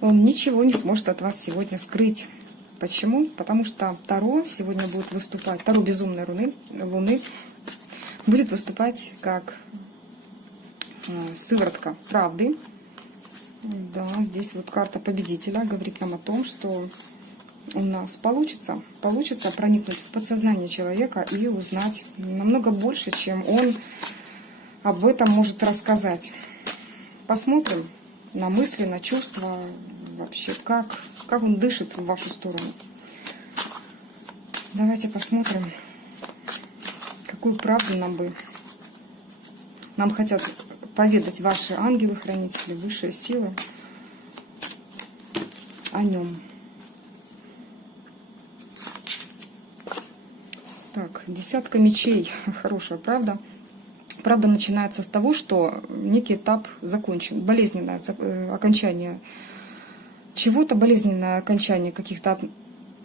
Он ничего не сможет от вас сегодня скрыть. Почему? Потому что Таро сегодня будет выступать, Таро безумной Луны будет выступать как сыворотка правды. Да, здесь вот карта победителя говорит нам о том, что у нас получится проникнуть в подсознание человека и узнать намного больше, чем он об этом может рассказать. Посмотрим на мысли, на чувства, вообще, как он дышит в вашу сторону. Давайте посмотрим, какую правду нам хотят поведать ваши ангелы-хранители, высшие силы о нем. Так, десятка мечей. Хорошая правда. Правда начинается с того, что некий этап закончен. Болезненное окончание чего-то, болезненное окончание каких-то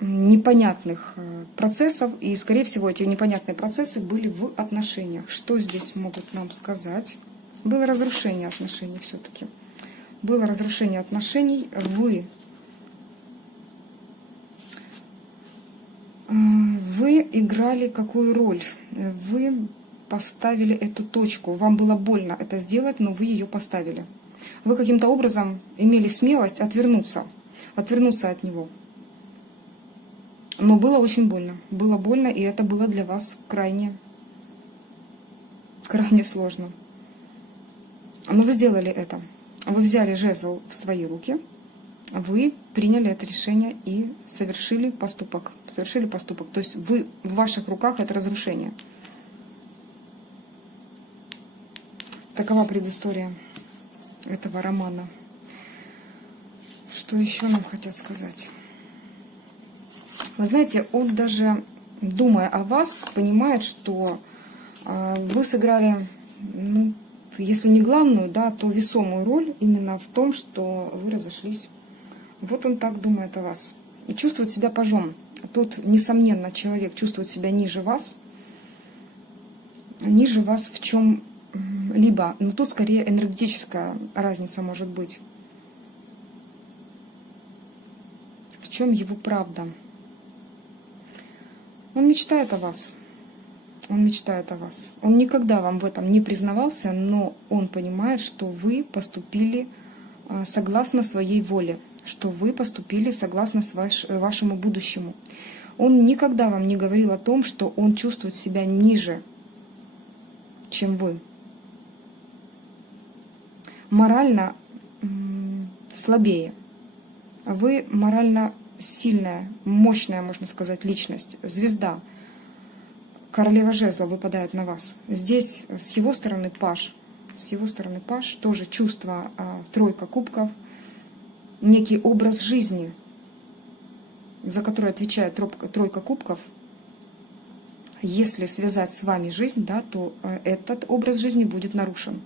непонятных процессов. И, скорее всего, эти непонятные процессы были в отношениях. Что здесь могут нам сказать? Было разрушение отношений все-таки. Было разрушение отношений. Вы играли какую роль? Вы поставили эту точку. Вам было больно это сделать, но вы ее поставили. Вы каким-то образом имели смелость отвернуться от него. Но было очень больно. Было больно, и это было для вас крайне сложно. Но вы сделали это. Вы взяли жезл в свои руки, вы приняли это решение и совершили поступок. То есть в ваших руках это разрушение. Такова предыстория этого романа. Что еще нам хотят сказать? Вы знаете, он даже, думая о вас, понимает, что вы сыграли, ну, если не главную, да, то весомую роль именно в том, что вы разошлись. Вот он так думает о вас. И чувствует себя пажом. Тут, несомненно, человек чувствует себя ниже вас в чем-либо. Но тут скорее энергетическая разница может быть. В чем его правда? Он мечтает о вас. Он мечтает о вас. Он никогда вам в этом не признавался, но он понимает, что вы поступили согласно своей воле, что вы поступили согласно вашему будущему. Он никогда вам не говорил о том, что он чувствует себя ниже, чем вы. Морально слабее. Вы морально сильная, мощная, можно сказать, личность, звезда. Королева жезла выпадает на вас. Здесь с его стороны паж. С его стороны паж, тоже чувство, тройка кубков, некий образ жизни, за который отвечает тройка кубков. Если связать с вами жизнь, да, то этот образ жизни будет нарушен.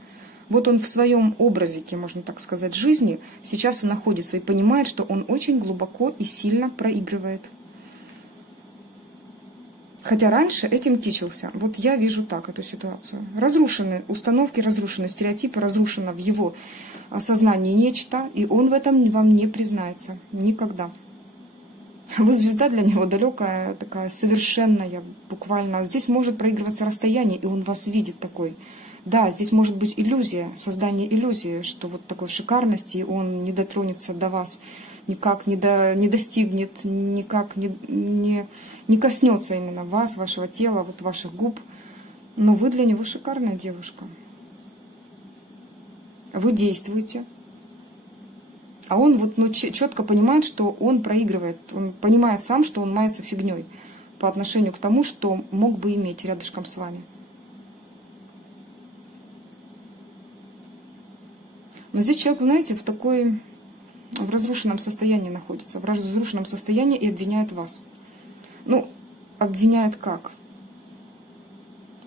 Вот он в своем образике, можно так сказать, жизни сейчас и находится, и понимает, что он очень глубоко и сильно проигрывает. Хотя раньше этим кичился. Вот я вижу так эту ситуацию. Разрушены установки, разрушены стереотипы, разрушено в его сознании нечто, и он в этом вам не признается. Никогда. Вы звезда для него далекая, такая совершенная, буквально. Здесь может проигрываться расстояние, и он вас видит такой. Да, здесь может быть иллюзия, создание иллюзии, что вот такой шикарности, и он не дотронется до вас, никак не достигнет, никак не коснется именно вас, вашего тела, вот ваших губ. Но вы для него шикарная девушка. Вы действуете. А он вот, четко понимает, что он проигрывает. Он понимает сам, что он мается фигней по отношению к тому, что мог бы иметь рядышком с вами. Но здесь человек, знаете, в разрушенном состоянии находится. В разрушенном состоянии и обвиняет вас. Ну, обвиняет как?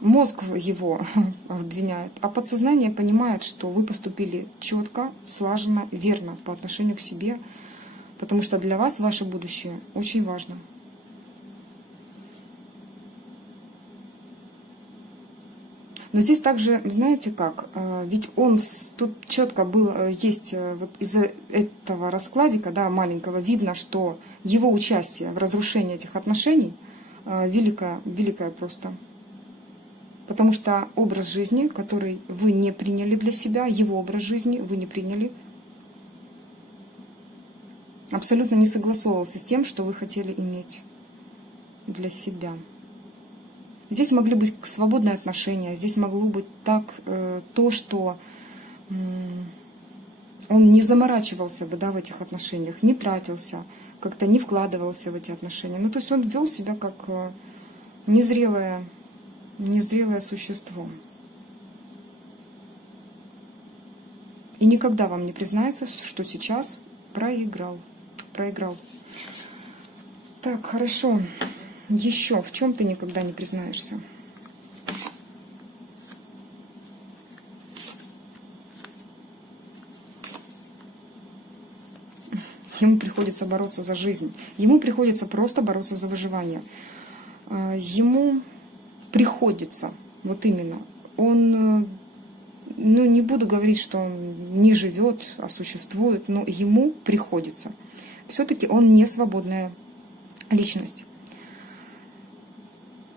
Мозг его обвиняет, а подсознание понимает, что вы поступили четко, слаженно, верно по отношению к себе, потому что для вас ваше будущее очень важно. Но здесь также, знаете как, ведь он тут четко был, есть вот из-за этого раскладика, да, маленького, видно, что его участие в разрушении этих отношений великое, великое просто. Потому что образ жизни, который вы не приняли для себя, его образ жизни вы не приняли, абсолютно не согласовывался с тем, что вы хотели иметь для себя. Здесь могли быть свободные отношения, здесь могло быть так то, что он не заморачивался бы, да, в этих отношениях, не тратился, как-то не вкладывался в эти отношения. Ну, то есть он вел себя как незрелое существо. И никогда вам не признается, что сейчас проиграл. Так, хорошо. Еще в чем ты никогда не признаешься? Ему приходится бороться за жизнь. Ему приходится просто бороться за выживание. Ему приходится, вот именно. Он, ну не буду говорить, что он не живет, а существует, но ему приходится. Все-таки он не свободная личность.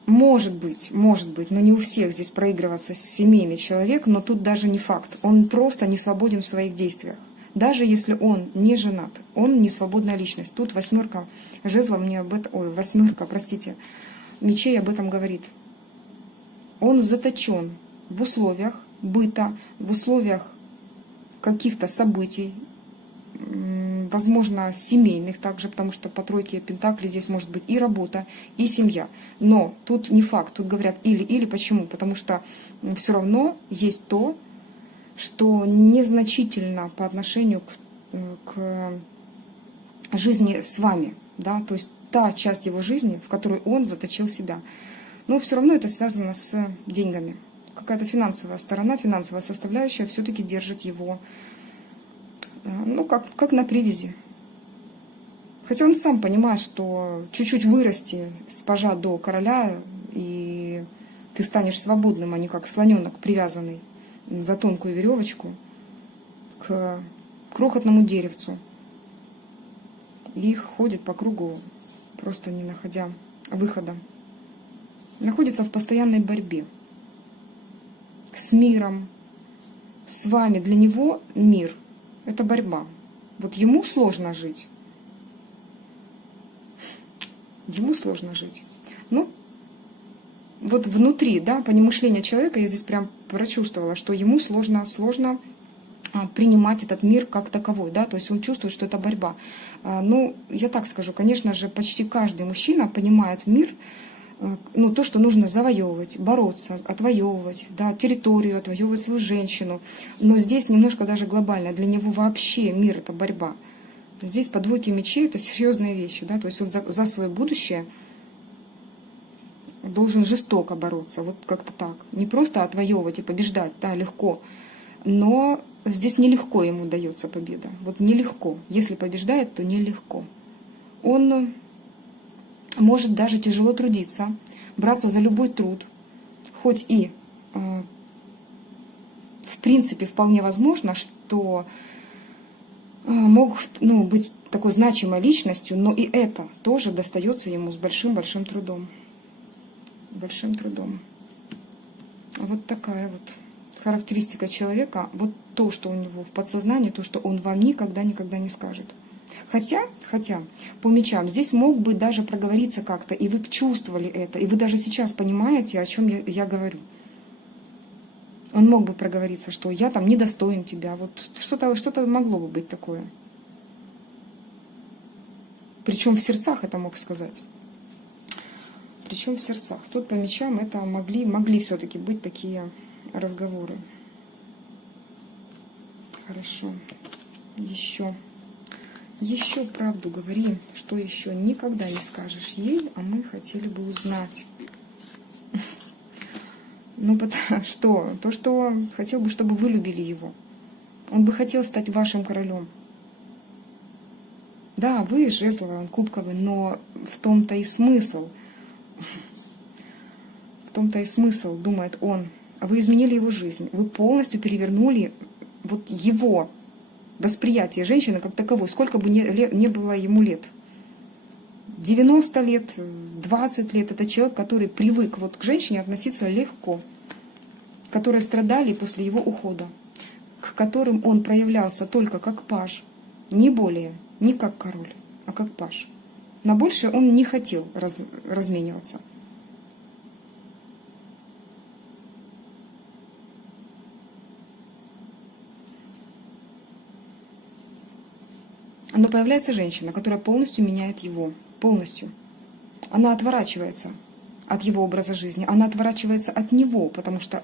Может быть, но не у всех здесь проигрываться семейный человек, но тут даже не факт. Он просто не свободен в своих действиях. Даже если он не женат, он не свободная личность. Тут восьмерка жезлов мне об этом, восьмерка, простите, мечей об этом говорит. Он заточен в условиях быта, в условиях каких-то событий, возможно, семейных также, потому что по тройке пентаклей здесь может быть и работа, и семья. Но тут не факт, тут говорят или. Почему? Потому что все равно есть то, что незначительно по отношению к жизни с вами. Да? То есть та часть его жизни, в которой он заточил себя. Но все равно это связано с деньгами. Какая-то финансовая сторона, финансовая составляющая все-таки держит его, ну, как на привязи. Хотя он сам понимает, что чуть-чуть вырасти с пажа до короля, и ты станешь свободным, а не как слоненок, привязанный за тонкую веревочку к крохотному деревцу. И ходит по кругу, просто не находя выхода. Находится в постоянной борьбе с миром, с вами. Для него мир — это борьба. Вот ему сложно жить. Ему сложно жить. Ну, вот внутри, да, по немышлению человека я здесь прям прочувствовала, что ему сложно принимать этот мир как таковой, да, то есть он чувствует, что это борьба. Ну, я так скажу, конечно же, почти каждый мужчина понимает мир, ну, то, что нужно завоевывать, бороться, отвоевывать, да, территорию, отвоевывать свою женщину. Но здесь немножко даже глобально. Для него вообще мир — это борьба. Здесь по двойке мечей — это серьезные вещи, да, то есть он за свое будущее должен жестоко бороться, вот как-то так. Не просто отвоевывать и побеждать, да, легко, но здесь нелегко ему дается победа. Вот нелегко. Если побеждает, то нелегко. Он может даже тяжело трудиться, браться за любой труд, хоть и в принципе вполне возможно, что мог, ну, быть такой значимой личностью, но и это тоже достается ему с большим-большим трудом. Большим трудом. Вот такая вот характеристика человека, вот то, что у него в подсознании, то, что он вам никогда не скажет. Хотя, по мечам, здесь мог бы даже проговориться как-то, и вы чувствовали это, и вы даже сейчас понимаете, о чем я говорю. Он мог бы проговориться, что я там недостоин тебя, вот что-то могло бы быть такое. Причем в сердцах это мог сказать. Причем в сердцах. Тут по мечам это могли все-таки быть такие разговоры. Хорошо. Еще правду говори, что еще никогда не скажешь ей, а мы хотели бы узнать. Ну, что? То, что хотел бы, чтобы вы любили его. Он бы хотел стать вашим королем. Да, вы жезловый, он кубковый, но в том-то и смысл. В том-то и смысл, думает он, вы изменили его жизнь, вы полностью перевернули вот его восприятие женщины как таковой, сколько бы ни было ему лет. 90 лет, 20 лет, это человек, который привык вот к женщине относиться легко, которые страдали после его ухода, к которым он проявлялся только как паж, не более, не как король, а как паж. На большее он не хотел размениваться. Но появляется женщина, которая полностью меняет его. Полностью. Она отворачивается от его образа жизни. Она отворачивается от него, потому что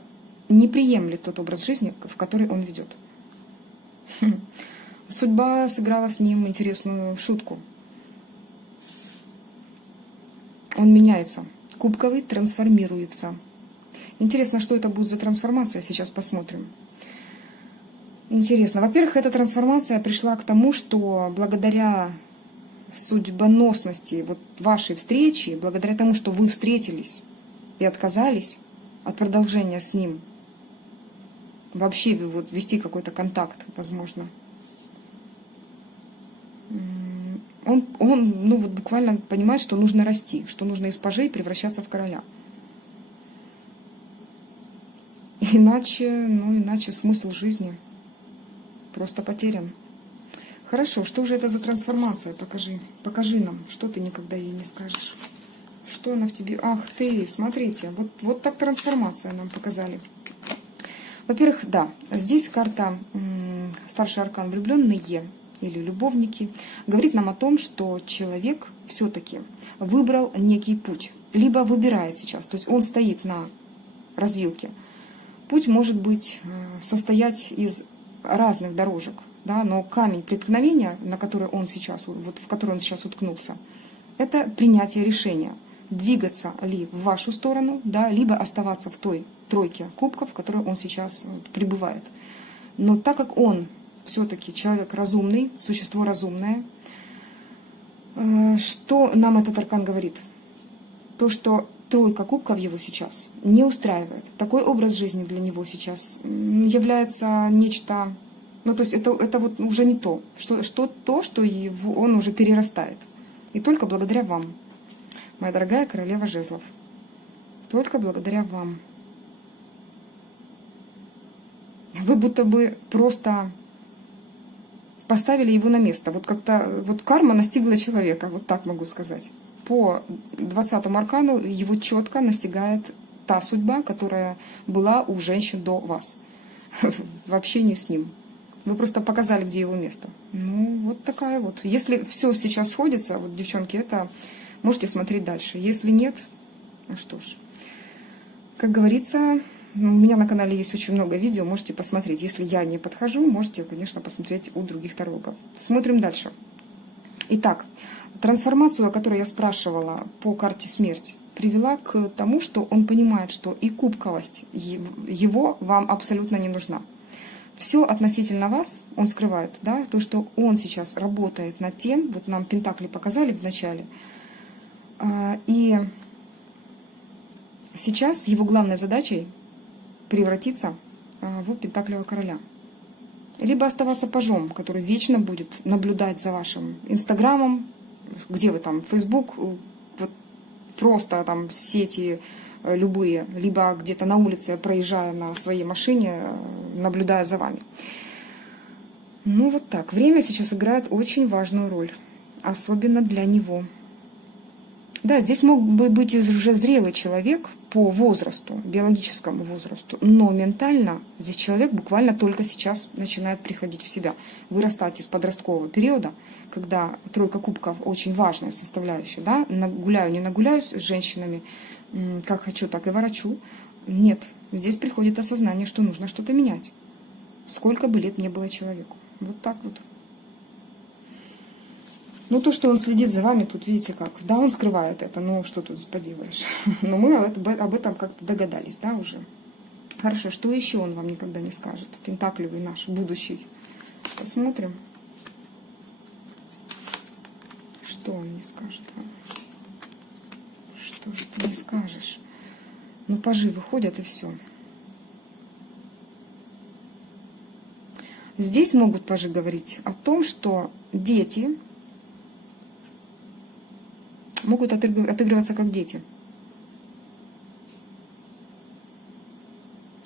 не приемлет тот образ жизни, в который он ведет. Судьба сыграла с ним интересную шутку. Он меняется. Кубковый трансформируется. Интересно, что это будет за трансформация, сейчас посмотрим. Интересно. Во-первых, эта трансформация пришла к тому, что благодаря судьбоносности вот вашей встречи, благодаря тому, что вы встретились и отказались от продолжения с ним, вообще вот вести какой-то контакт, возможно, он ну вот буквально понимает, что нужно расти, что нужно из пажей превращаться в короля. Иначе смысл жизни просто потерян. Хорошо, что же это за трансформация? Покажи нам, что ты никогда ей не скажешь. Что она в тебе? Ах ты, смотрите, вот так трансформация нам показали. Во-первых, да, здесь карта старший аркан влюбленные или любовники говорит нам о том, что человек все-таки выбрал некий путь, либо выбирает сейчас, то есть он стоит на развилке. Путь может быть состоять из разных дорожек, да, но камень преткновения, на который он сейчас, вот в который он сейчас уткнулся, это принятие решения, двигаться ли в вашу сторону, да, либо оставаться в той тройке кубков, в которой он сейчас пребывает. Но так как он все-таки человек разумный, существо разумное, что нам этот аркан говорит? То, что тройка кубков его сейчас не устраивает. Такой образ жизни для него сейчас является нечто... Ну, то есть это вот уже не то, что он уже перерастает. И только благодаря вам, моя дорогая королева жезлов. Только благодаря вам. Вы будто бы просто поставили его на место. Вот как-то вот карма настигла человека, вот так могу сказать. По 20-му аркану его четко настигает та судьба, которая была у женщин до вас. В общении с ним. Вы просто показали, где его место. Ну, вот такая вот. Если все сейчас сходится, вот, девчонки, это можете смотреть дальше. Если нет, ну что ж. Как говорится, у меня на канале есть очень много видео, можете посмотреть. Если я не подхожу, можете, конечно, посмотреть у других тарологов. Смотрим дальше. Итак, трансформацию, о которой я спрашивала по карте смерть, привела к тому, что он понимает, что и кубковость его вам абсолютно не нужна. Все относительно вас он скрывает, да, то, что он сейчас работает над тем, вот нам пентакли показали в начале, и сейчас его главной задачей превратиться в пентаклевого короля. Либо оставаться пажом, который вечно будет наблюдать за вашим инстаграмом, где вы там, фейсбук, вот просто там сети любые, либо где-то на улице, проезжая на своей машине, наблюдая за вами. Ну вот так. Время сейчас играет очень важную роль, особенно для него. Да, здесь мог бы быть уже зрелый человек по возрасту, биологическому возрасту, но ментально здесь человек буквально только сейчас начинает приходить в себя, вырастать из подросткового периода, когда тройка кубков очень важная составляющая, да, нагуляю, не нагуляюсь с женщинами, как хочу, так и ворочу. Нет, здесь приходит осознание, что нужно что-то менять. Сколько бы лет не было человеку. Вот так вот. Ну, то, что он следит за вами, тут видите как. Да, он скрывает это, но что тут поделаешь. Но мы об этом как-то догадались, да, уже. Хорошо, что еще он вам никогда не скажет? Пентаклевый наш, будущий. Посмотрим. Что он не скажет вам? Что же ты не скажешь? Ну, пажи выходят и все. Здесь могут пажи говорить о том, что дети могут отыгрываться как дети.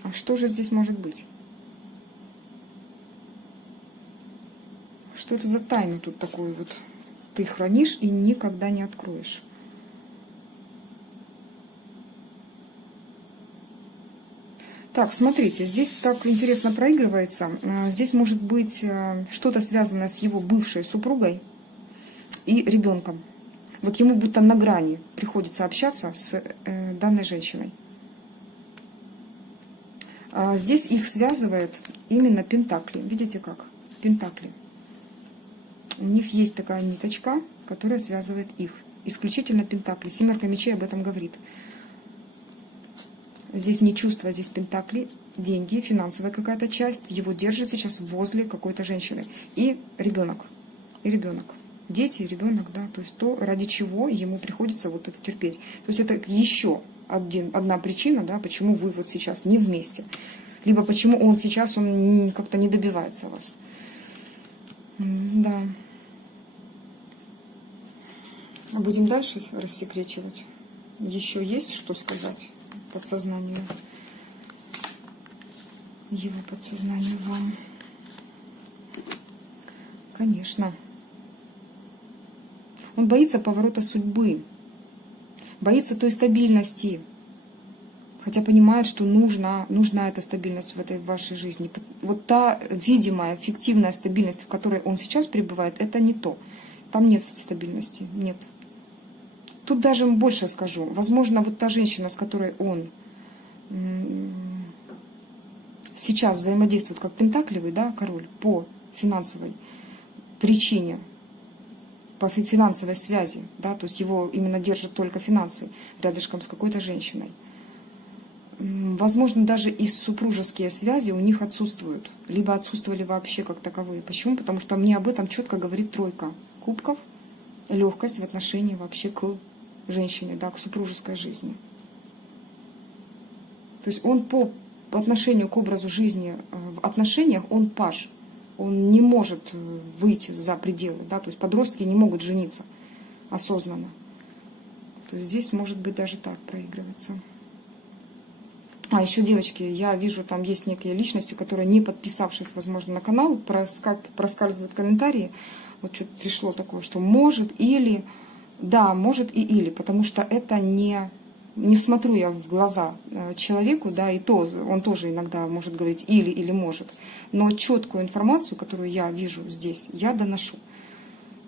А что же здесь может быть? Что это за тайну тут такую вот ты хранишь и никогда не откроешь? Так, смотрите, здесь так интересно проигрывается. Здесь может быть что-то связанное с его бывшей супругой и ребенком. Вот ему будто на грани приходится общаться с данной женщиной. Здесь их связывает именно пентакли. Видите как? Пентакли. У них есть такая ниточка, которая связывает их. Исключительно пентакли. Семерка мечей об этом говорит. Здесь не чувство, здесь пентакли, деньги, финансовая какая-то часть. Его держит сейчас возле какой-то женщины. И ребенок. И ребенок. Дети, ребенок, да. То есть то, ради чего ему приходится вот это терпеть. То есть это еще одна причина, да, почему вы вот сейчас не вместе. Либо почему он сейчас как-то не добивается вас. Да. Будем дальше рассекречивать. Еще есть что сказать подсознанию, его подсознанию вам? Конечно. Он боится поворота судьбы, боится той стабильности, хотя понимает, что нужна эта стабильность в этой вашей жизни. Вот та видимая, фиктивная стабильность, в которой он сейчас пребывает, это не то. Там нет стабильности, нет. Тут даже больше скажу. Возможно, вот та женщина, с которой он сейчас взаимодействует как пентаклевый, да, король, по финансовой причине, по финансовой связи, да, то есть его именно держат только финансы рядышком с какой-то женщиной. Возможно, даже и супружеские связи у них отсутствуют, либо отсутствовали вообще как таковые. Почему? Потому что мне об этом четко говорит тройка кубков, легкость в отношении вообще к женщине, да, к супружеской жизни. То есть он по отношению к образу жизни в отношениях, он паж. Он не может выйти за пределы. Да, то есть подростки не могут жениться осознанно. То есть здесь может быть даже так проигрываться. А еще, девочки, я вижу, там есть некие личности, которые, не подписавшись, возможно, на канал, проскальзывают комментарии. Вот что-то пришло такое, что может или... Да, может и или, потому что это не смотрю я в глаза человеку, да, и то он тоже иногда может говорить или может. Но четкую информацию, которую я вижу здесь, я доношу.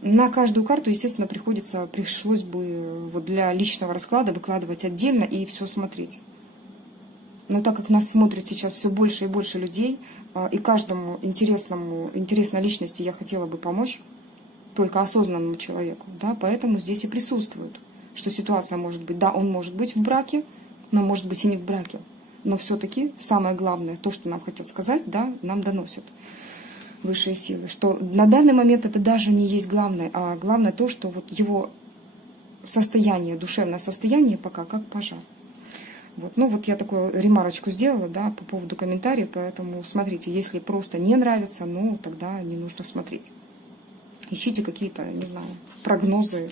На каждую карту, естественно, пришлось бы вот для личного расклада выкладывать отдельно и все смотреть. Но так как нас смотрит сейчас все больше и больше людей, и каждому интересной личности я хотела бы помочь, только осознанному человеку, да, поэтому здесь и присутствует, что ситуация может быть, да, он может быть в браке, но может быть и не в браке, но все-таки самое главное, то, что нам хотят сказать, да, нам доносят высшие силы, что на данный момент это даже не есть главное, а главное то, что вот его состояние, душевное состояние пока как пажа. Вот. Ну вот я такую ремарочку сделала, да, по поводу комментариев, поэтому смотрите, если просто не нравится, ну тогда не нужно смотреть. Ищите какие-то, не знаю, прогнозы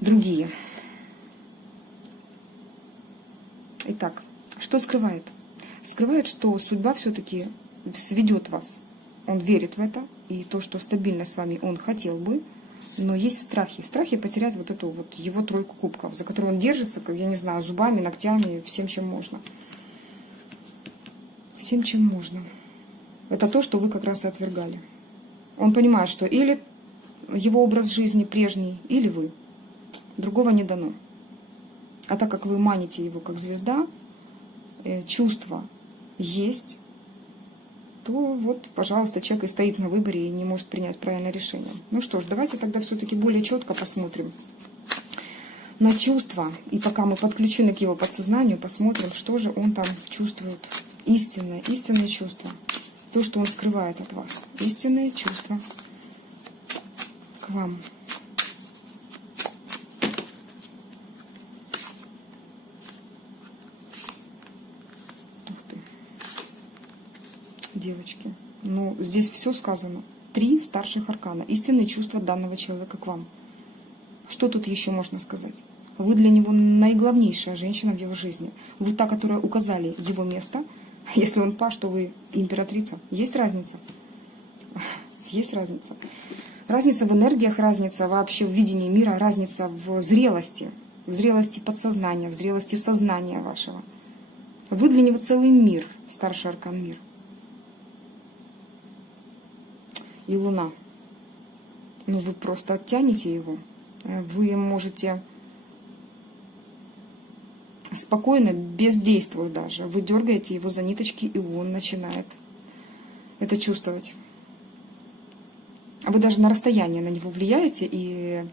другие. Итак, что скрывает? Скрывает, что судьба все-таки сведет вас. Он верит в это, и то, что стабильно с вами он хотел бы, но есть страхи. Страхи потерять вот эту вот его тройку кубков, за которую он держится, как, я не знаю, зубами, ногтями, всем, чем можно. Всем, чем можно. Это то, что вы как раз и отвергали. Он понимает, что или его образ жизни прежний, или вы. Другого не дано. А так как вы маните его как звезда, чувства есть, то вот, пожалуйста, человек и стоит на выборе и не может принять правильное решение. Ну что ж, давайте тогда все-таки более четко посмотрим на чувства. И пока мы подключены к его подсознанию, посмотрим, что же он там чувствует. Истинные чувства. То, что он скрывает от вас. Истинные чувства к вам. Ух ты. Девочки. Ну, здесь все сказано. 3 старших аркана. Истинные чувства данного человека к вам. Что тут еще можно сказать? Вы для него наиглавнейшая женщина в его жизни. Вы та, которая указали его место. Если он паш, то вы императрица. Есть разница? Есть разница. Разница в энергиях, разница вообще в видении мира, разница в зрелости подсознания, в зрелости сознания вашего. Вы для него целый мир, старший аркан мир. И Луна. Ну, вы просто оттянете его. Вы можете спокойно, бездействуя даже, вы дергаете его за ниточки, и он начинает это чувствовать. А вы даже на расстоянии на него влияете, и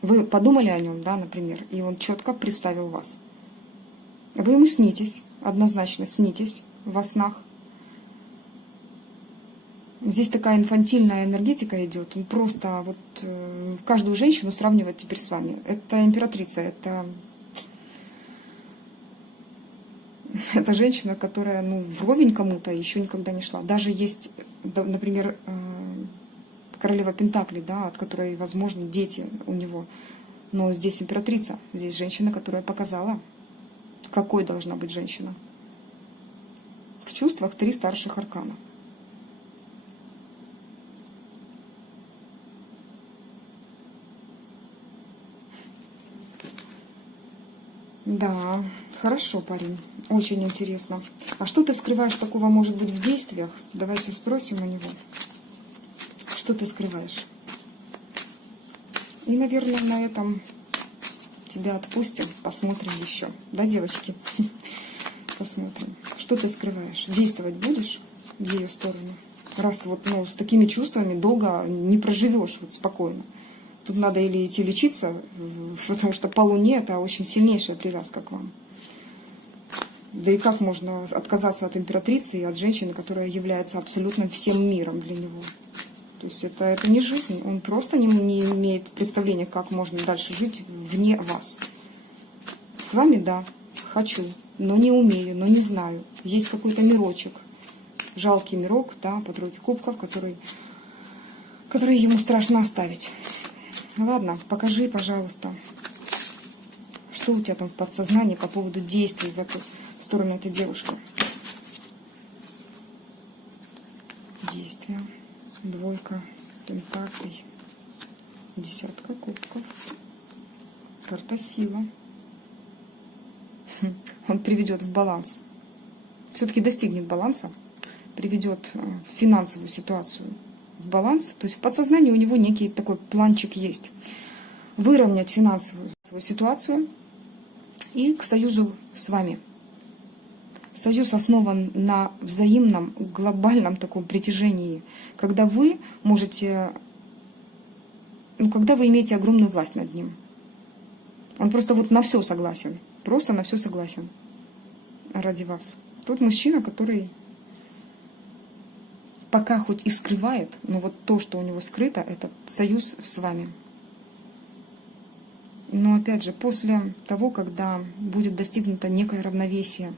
вы подумали о нем, да, например, и он четко представил вас. Вы ему снитесь, однозначно снитесь во снах. Здесь такая инфантильная энергетика идет. Он просто вот каждую женщину сравнивает теперь с вами. Это императрица, это женщина, которая вровень кому-то еще никогда не шла. Даже есть, например, королева Пентаклей, да, от которой, возможно, дети у него. Но здесь императрица, здесь женщина, которая показала, какой должна быть женщина. В чувствах 3 старших аркана. Да, хорошо, парень. Очень интересно. А что ты скрываешь такого, может быть, в действиях? Давайте спросим у него. Что ты скрываешь? И, наверное, на этом тебя отпустим. Посмотрим еще. Да, девочки? Посмотрим. Что ты скрываешь? Действовать будешь в ее сторону? Раз вот с такими чувствами долго не проживешь вот спокойно. Тут надо или идти лечиться, потому что по Луне это очень сильнейшая привязка к вам. Да и как можно отказаться от императрицы и от женщины, которая является абсолютно всем миром для него? То есть это не жизнь. Он просто не имеет представления, как можно дальше жить вне вас. С вами, да, хочу, но не умею, но не знаю. Есть какой-то мирочек, жалкий мирок, да, по 3 кубков, который ему страшно оставить. Ладно, покажи, пожалуйста, что у тебя там в подсознании по поводу действий в эту сторону этой девушки. Действия. 2 пентаклей. 10 кубков. Карта сила. Он приведет в баланс. Все-таки достигнет баланса. Приведет финансовую ситуацию в баланс. То есть в подсознании у него некий такой планчик есть. Выровнять финансовую ситуацию и к союзу с вами. Союз основан на взаимном глобальном таком притяжении, когда вы можете, когда вы имеете огромную власть над ним. Он просто вот на все согласен, просто на все согласен ради вас. Тот мужчина, который пока хоть и скрывает, но вот то, что у него скрыто, это союз с вами. Но опять же, после того, когда будет достигнуто некое равновесие,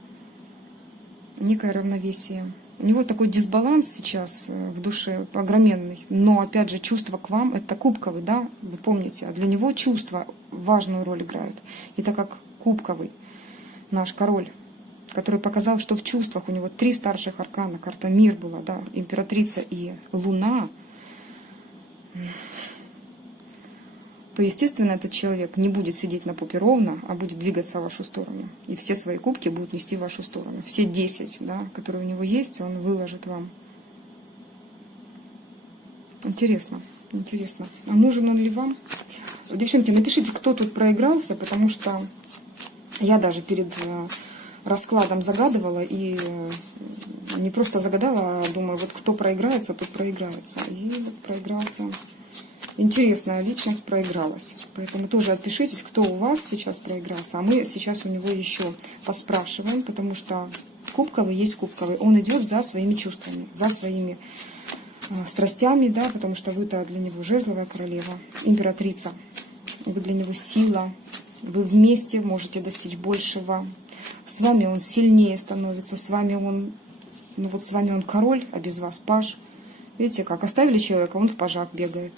у него такой дисбаланс сейчас в душе огроменный, но опять же, чувство к вам, это кубковый, да, вы помните, а для него чувства важную роль играют. И так как кубковый наш король, который показал, что в чувствах у него 3 старших аркана, карта мир была, да, императрица и Луна, то, естественно, этот человек не будет сидеть на попе ровно, а будет двигаться в вашу сторону. И все свои кубки будут нести в вашу сторону. Все 10, да, которые у него есть, он выложит вам. Интересно, интересно. А нужен он ли вам? Девчонки, напишите, кто тут проигрался, потому что я даже перед раскладом загадывала, и не просто загадала, а думаю, вот кто проиграется, тот проиграется. И вот проигрался. Интересная личность проигралась. Поэтому тоже отпишитесь, кто у вас сейчас проигрался. А мы сейчас у него еще поспрашиваем, потому что кубковый есть кубковый. Он идет за своими чувствами, за своими страстями, да, потому что вы-то для него жезловая королева, императрица. Вы для него сила. Вы вместе можете достичь большего. С вами он сильнее становится, с вами он Ну вот с вами он король, а без вас паж. Видите как, оставили человека, он в пажах бегает.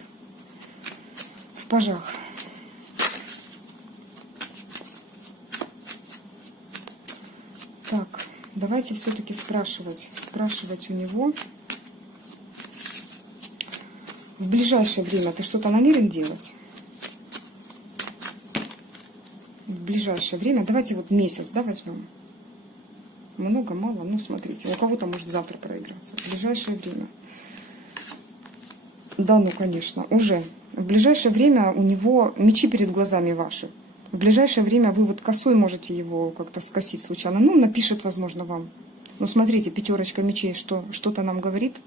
В пажах. Так, давайте все-таки спрашивать у него. В ближайшее время ты что-то намерен делать? В ближайшее время, давайте вот месяц, да, возьмем. Много, мало, ну смотрите, у кого-то может завтра проиграться. В ближайшее время. Да, ну конечно, уже. В ближайшее время у него мечи перед глазами ваши. В ближайшее время вы вот косой можете его как-то скосить случайно. Ну, напишет, возможно, вам. Ну, смотрите, пятерочка мечей что-то нам говорит.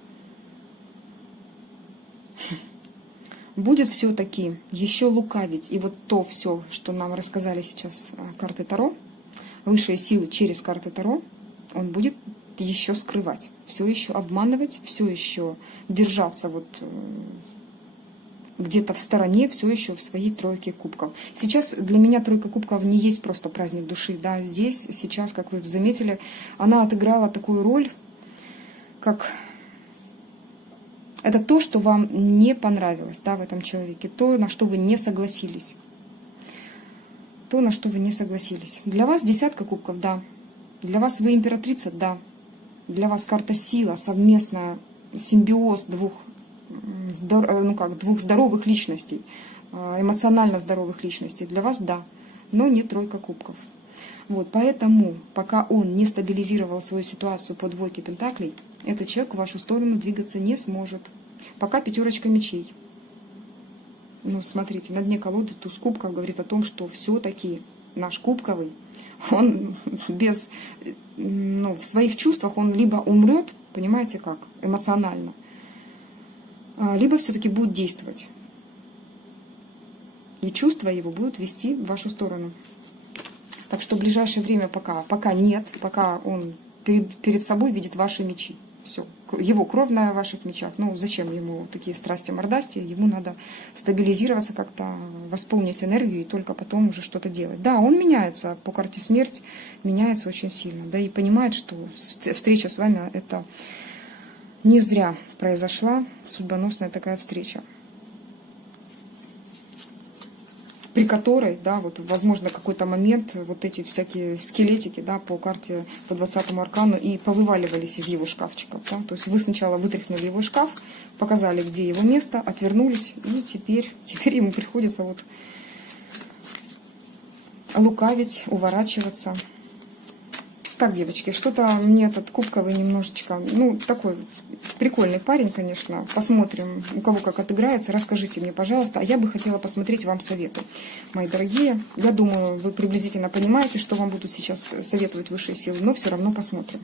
Будет все-таки еще лукавить. И вот то все, что нам рассказали сейчас карты Таро, высшие силы через карты Таро, он будет еще скрывать, все еще обманывать, все еще держаться вот где-то в стороне, все еще в своей тройке кубков. Сейчас для меня тройка кубков не есть просто праздник души. Да? Здесь, сейчас, как вы заметили, она отыграла такую роль, как... Это то, что вам не понравилось, да, в этом человеке, то, на что вы не согласились. То, на что вы не согласились. Для вас десятка кубков, да. Для вас вы императрица, да. Для вас карта сила, совместная симбиоз двух здоровых личностей, эмоционально здоровых личностей. Для вас, да, но не тройка кубков. Вот, поэтому, пока он не стабилизировал свою ситуацию по двойке пентаклей, этот человек в вашу сторону двигаться не сможет. Пока пятерочка мечей. Ну, смотрите, на дне колоды туз кубков говорит о том, что все-таки наш кубковый, он без, ну, в своих чувствах он либо умрет, понимаете как, эмоционально, либо все-таки будет действовать. И чувства его будут вести в вашу сторону. Так что в ближайшее время пока нет, пока он перед собой видит ваши мечи. Все. Его кровь на ваших мечах. Ну, зачем ему такие страсти-мордасти? Ему надо стабилизироваться как-то, восполнить энергию и только потом уже что-то делать. Да, он меняется по карте смерть, меняется очень сильно. Да и понимает, что встреча с вами это не зря произошла, судьбоносная такая встреча. При которой, да, вот, возможно, какой-то момент вот эти всякие скелетики, да, по карте, по 20-му аркану и повываливались из его шкафчиков, да, то есть вы сначала вытряхнули его шкаф, показали, где его место, отвернулись, и теперь ему приходится вот лукавить, уворачиваться. Так, девочки, что-то мне этот кубковый немножечко, ну, такой прикольный парень, конечно. Посмотрим, у кого как отыграется. Расскажите мне, пожалуйста. А я бы хотела посмотреть вам советы, мои дорогие. Я думаю, вы приблизительно понимаете, что вам будут сейчас советовать высшие силы, но все равно посмотрим.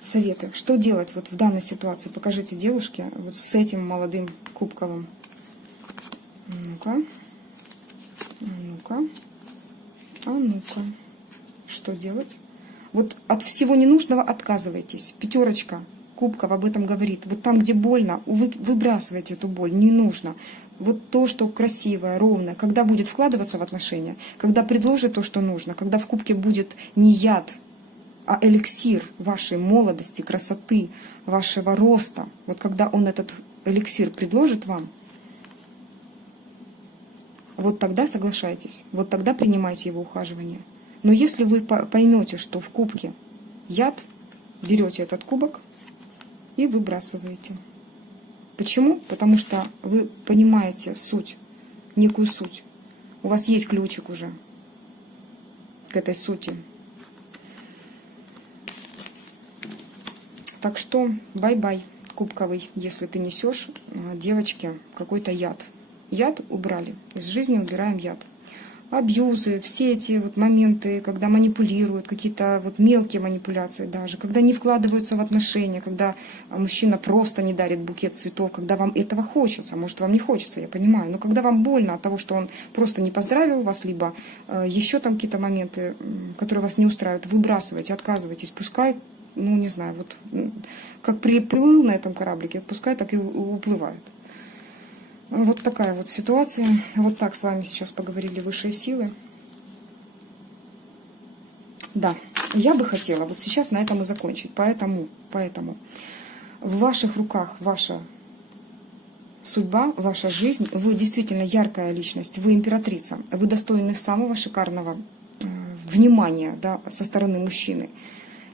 Советы. Что делать вот в данной ситуации? Покажите девушке вот с этим молодым кубковым. Ну-ка. Ну-ка. А ну-ка. Что делать? Вот от всего ненужного отказывайтесь. Пятерочка кубков об этом говорит. Вот там, где больно, выбрасывайте эту боль. Не нужно. Вот то, что красивое, ровное, когда будет вкладываться в отношения, когда предложит то, что нужно, когда в кубке будет не яд, а эликсир вашей молодости, красоты, вашего роста. Вот когда он этот эликсир предложит вам, вот тогда соглашайтесь. Вот тогда принимайте его ухаживание. Но если вы поймете, что в кубке яд, берете этот кубок и выбрасываете. Почему? Потому что вы понимаете суть, некую суть. У вас есть ключик уже к этой сути. Так что бай-бай, кубковый, если ты несешь девочке какой-то яд. Яд убрали, из жизни убираем яд. Абьюзы, все эти вот моменты, когда манипулируют, какие-то вот мелкие манипуляции даже, когда не вкладываются в отношения, когда мужчина просто не дарит букет цветов, когда вам этого хочется, может вам не хочется, я понимаю, но когда вам больно от того, что он просто не поздравил вас, либо еще там какие-то моменты, которые вас не устраивают, выбрасывайте, отказывайтесь, пускай, ну не знаю, вот как приплыл на этом кораблике, пускай так и уплывает. Вот такая вот ситуация. Вот так с вами сейчас поговорили высшие силы. Да. Я бы хотела вот сейчас на этом и закончить. Поэтому в ваших руках ваша судьба, ваша жизнь. Вы действительно яркая личность, вы императрица. Вы достойны самого шикарного внимания, да, со стороны мужчины.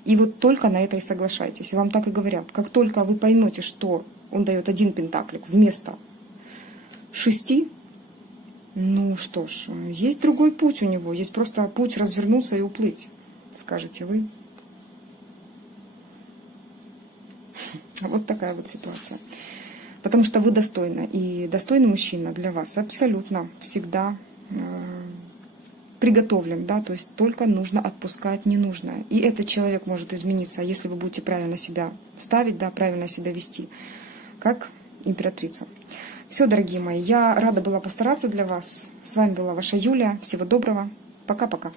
И вот только на это и соглашайтесь. Вам так и говорят. Как только вы поймете, что он дает 1 пентаклик вместо 6, ну что ж, есть другой путь у него. Есть просто путь развернуться и уплыть, скажете вы. Вот такая вот ситуация. Потому что вы достойны. И достойный мужчина для вас абсолютно всегда приготовлен, да, то есть только нужно отпускать ненужное. И этот человек может измениться, если вы будете правильно себя ставить, да, правильно себя вести, как императрица. Все, дорогие мои, я рада была постараться для вас. С вами была ваша Юлия. Всего доброго. Пока-пока.